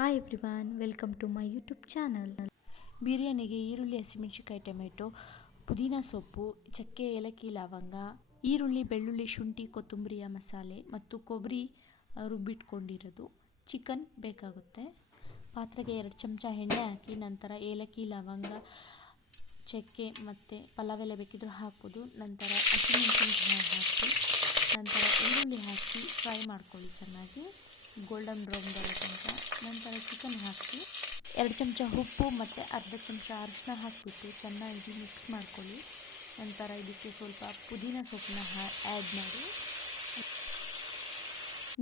Hi everyone, welcome to my YouTube channel. ಬಿರಿಯಾನಿಗೆ ಈರುಳ್ಳಿ, ಹಸಿಮೆಣಸಿನಕಾಯಿ, ಟೊಮೆಟೊ, ಪುದೀನ ಸೊಪ್ಪು, ಚಕ್ಕೆ, ಏಲಕ್ಕಿ, ಲವಂಗ, ಈರುಳ್ಳಿ, ಬೆಳ್ಳುಳ್ಳಿ, ಶುಂಠಿ, ಕೊತ್ತಂಬರಿಯ ಮಸಾಲೆ ಮತ್ತು ಕೊಬ್ಬರಿ ರುಬ್ಬಿಟ್ಕೊಂಡಿರೋದು. ಚಿಕನ್ ಬೇಕಾಗುತ್ತೆ. ಪಾತ್ರೆಗೆ 2 ಚಮಚ ಎಣ್ಣೆ ಹಾಕಿ ನಂತರ ಏಲಕ್ಕಿ, ಲವಂಗ, ಚಕ್ಕೆ ಮತ್ತು ಪಲಾವ್ ಎಲೆ ಬೇಕಿದ್ರೂ ಹಾಕ್ಬೋದು. ನಂತರ ಹಸಿಮೆಣಸಿನಕಾಯಿ ಹಾಕಿ ನಂತರ ಈರುಳ್ಳಿ ಹಾಕಿ ಫ್ರೈ ಮಾಡ್ಕೊಳ್ಳಿ ಚೆನ್ನಾಗಿ ಗೋಲ್ಡನ್ ಬ್ರೌನ್ ಬರೋ ತನಕ. ನಂತರ ಚಿಕನ್ ಹಾಕಿ 2 ಚಮಚ ಉಪ್ಪು ಮತ್ತು ಅರ್ಧ ಚಮಚ ಅರಿಶಿನ ಹಾಕಿಬಿಟ್ಟು ಚೆನ್ನಾಗಿ ಮಿಕ್ಸ್ ಮಾಡ್ಕೊಳ್ಳಿ. ನಂತರ ಇದಕ್ಕೆ ಸ್ವಲ್ಪ ಪುದೀನ ಸೊಪ್ಪನ್ನ ಆ್ಯಡ್ ಮಾಡಿ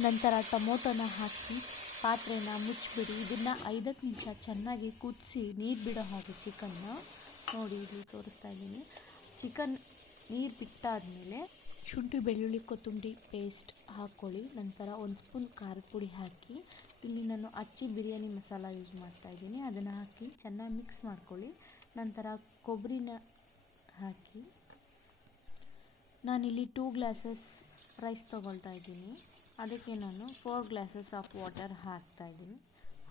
ನಂತರ ಟೊಮೊಟೊನ ಹಾಕಿ ಪಾತ್ರೆನ ಮುಚ್ಚಿಬಿಡಿ. ಇದನ್ನು 5 ನಿಮಿಷ ಚೆನ್ನಾಗಿ ಕುದಿಸಿ ನೀರು ಬಿಡೋ ಹಾಗೆ ಚಿಕನ್ನ ನೋಡಿ ಇಲ್ಲಿ ತೋರಿಸ್ತಾ ಇದ್ದೀನಿ. ಚಿಕನ್ ನೀರು ಬಿಟ್ಟಾದಮೇಲೆ ಶುಂಠಿ, ಬೆಳ್ಳುಳ್ಳಿ, ಕೊತ್ತಂಬರಿ ಪೇಸ್ಟ್ ಹಾಕ್ಕೊಳ್ಳಿ. ನಂತರ 1 ಸ್ಪೂನ್ ಖಾರದ ಪುಡಿ ಹಾಕಿ, ಇಲ್ಲಿ ನಾನು ಅಚ್ಚಿ ಬಿರಿಯಾನಿ ಮಸಾಲ ಯೂಸ್ ಮಾಡ್ತಾ ಇದ್ದೀನಿ, ಅದನ್ನು ಹಾಕಿ ಚೆನ್ನಾಗಿ ಮಿಕ್ಸ್ ಮಾಡ್ಕೊಳ್ಳಿ. ನಂತರ ಕೊಬ್ಬರಿನ ಹಾಕಿ ನಾನಿಲ್ಲಿ 2 ಗ್ಲಾಸಸ್ ರೈಸ್ ತೊಗೊಳ್ತಾ ಇದ್ದೀನಿ, ಅದಕ್ಕೆ ನಾನು 4 ಗ್ಲಾಸಸ್ ಆಫ್ ವಾಟರ್ ಹಾಕ್ತಾಯಿದ್ದೀನಿ.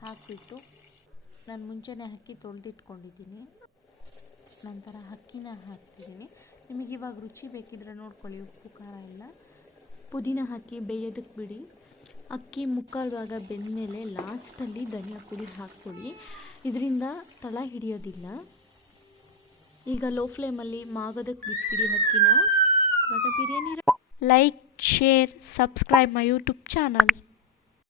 ಹಾಕಿಬಿಟ್ಟು ನಾನು ಮುಂಚೆನೇ ಅಕ್ಕಿ ತೊಳೆದಿಟ್ಕೊಂಡಿದ್ದೀನಿ. ನಂತರ ಅಕ್ಕಿನ ಹಾಕ್ತಿದ್ದೀನಿ. ನಿಮಗೆ ಇವಾಗ ರುಚಿ ಬೇಕಿದ್ರೆ ನೋಡ್ಕೊಳ್ಳಿ, ಉಪ್ಪು ಖಾರ ಎಲ್ಲ. ಪುದೀನ ಹಾಕಿ ಬೇಯೋದಕ್ಕೆ ಬಿಡಿ. ಅಕ್ಕಿ ಮುಕ್ಕಾಲು ಭಾಗ ಬೆಂದಮೇಲೆ ಲಾಸ್ಟಲ್ಲಿ ಧನಿಯಾ ಪುಡಿ ಹಾಕ್ಕೊಳ್ಳಿ, ಇದರಿಂದ ತಳ ಹಿಡಿಯೋದಿಲ್ಲ. ಈಗ ಲೋ ಫ್ಲೇಮಲ್ಲಿ ಮಾಗೋದಕ್ಕೆ ಬಿಟ್ಬಿಡಿ ಅಕ್ಕಿನ. ಇವಾಗ biryani. Like, share, subscribe my YouTube channel.